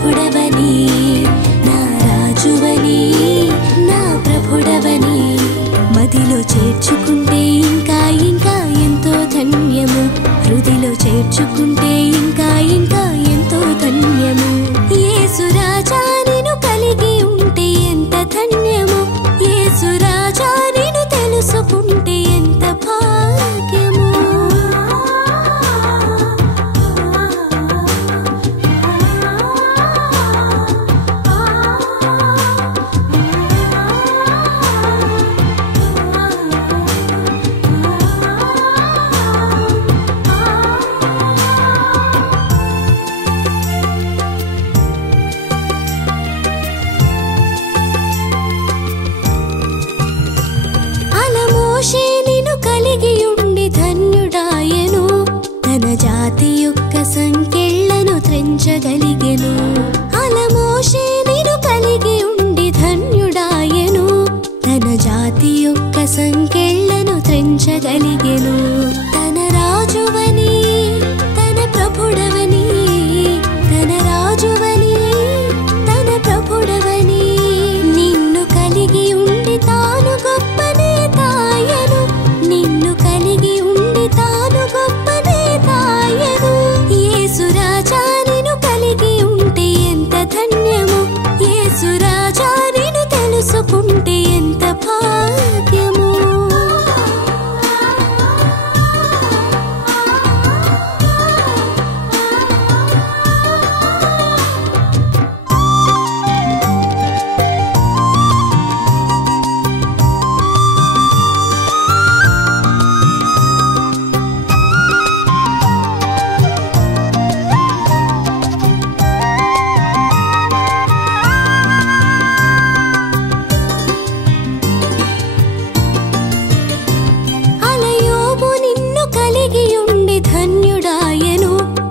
ప్రభుడవని, నా రాజువని, నా ప్రభుడవని మదిలో చేర్చుకుంటే ఇంకా ఇంకా ఎంతో ధన్యము. హృదిలో చేర్చుకుంటే ఇంకా ఇంకా ఎంతో ధన్యము. యేసు రాజా నిన్ను కలిగి ఉంటే ఎంత ధన్యము. యేసు రాజా నిన్ను తెలుసుకుంటే ఎంత భాగ్యము. మోషే నిన్ను కలిగి ఉండి ధన్యుడాయెను, తన జాతి యొక్క సంకెళ్లను త్రెంచగలిగెను. అలా మోషే నిన్ను కలిగి ఉండి ధన్యుడాయెను, తన జాతి యొక్క సంకెళ్లను త్రెంచగలిగెను. తన రాజువని, తన ప్రభుడవని, తన రాజువని, తన ప్రభుడవని నిన్ను కలిగి ఉండి తాను గొప్ప నేతాయెను. నిన్ను కలిగి ఉండి తాను గొప్ప నేతాయెను. యేసు రాజా నిన్ను కలిగి ఉంటే ఎంత ధన్యము. యేసు రాజా నిన్ను తెలుసుకుంటే ఎంత భాగ్యము.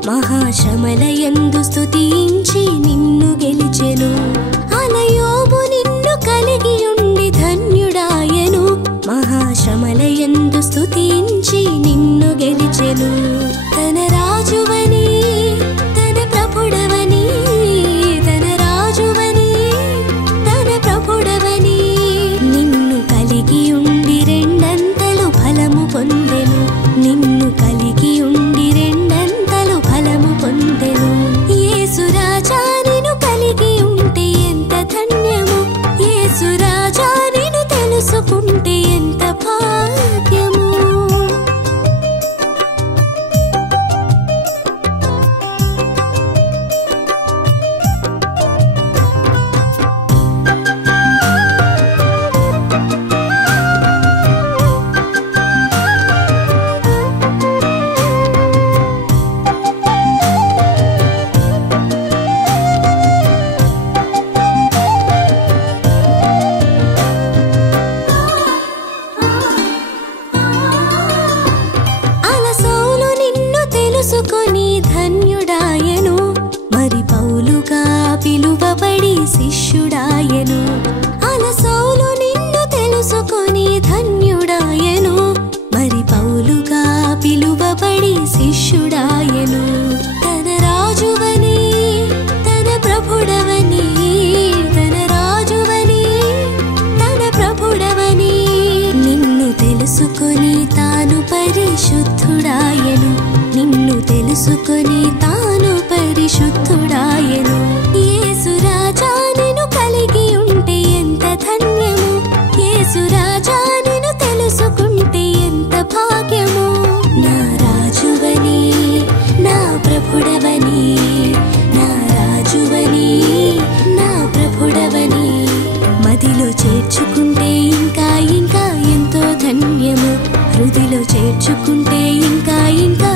మహాశ్రమలయందు స్తుతించి నిన్ను గెలిచెను. అలా యోబు నిన్ను కలిగి ఉండి ధన్యుడాయెను. మహాశ్రమలయందు స్తుతించి నిన్ను గెలిచెను. తన రాజువని, తన ప్రభుడవని, తన రాజువని, తన ప్రభుడవని నిన్ను కలిగి ఉండి రెండంతలు ఫలము పొందెను. నిన్ను కలిగి ఉండి రెండంతలు ఫలము పొందెను. యేసు రాజా నిన్ను కలిగి ఉంటే ఎంత ధన్యము. యేసు రాజా నిన్ను తెలుసుకుంటే ఎంత భాగ్యము. తెలుసుకొని ధన్యుడాయెను, మరి పౌలుగా పిలువబడి శిష్యుడాయెను. అలా సౌలు నిన్ను తెలుసుకొని ధన్యుడాయెను, మరి పౌలుగా పిలువబడి శిష్యుడాయెను. తన రాజువని, తన ప్రభుడవని, తన రాజువని, తన ప్రభుడవని నిన్ను తెలుసుకొని తాను పరిశుద్ధుడాయెను. నిన్ను తెలుసుకొని తాను పరిశుద్ధుడాయెను. యేసు రాజా నిన్ను కలిగి ఉంటే ఎంత ధన్యము. యేసు రాజా నిన్ను తెలుసుకుంటే ఎంత భాగ్యము. నా రాజువని, నా ప్రభుడవని, నా రాజువని, నా ప్రభుడవని మదిలో చేర్చుకుంటే ఇంకా ఇంకా ఎంతో ధన్యము. హృదిలో చేర్చుకుంటే ఇంకా ఇంకా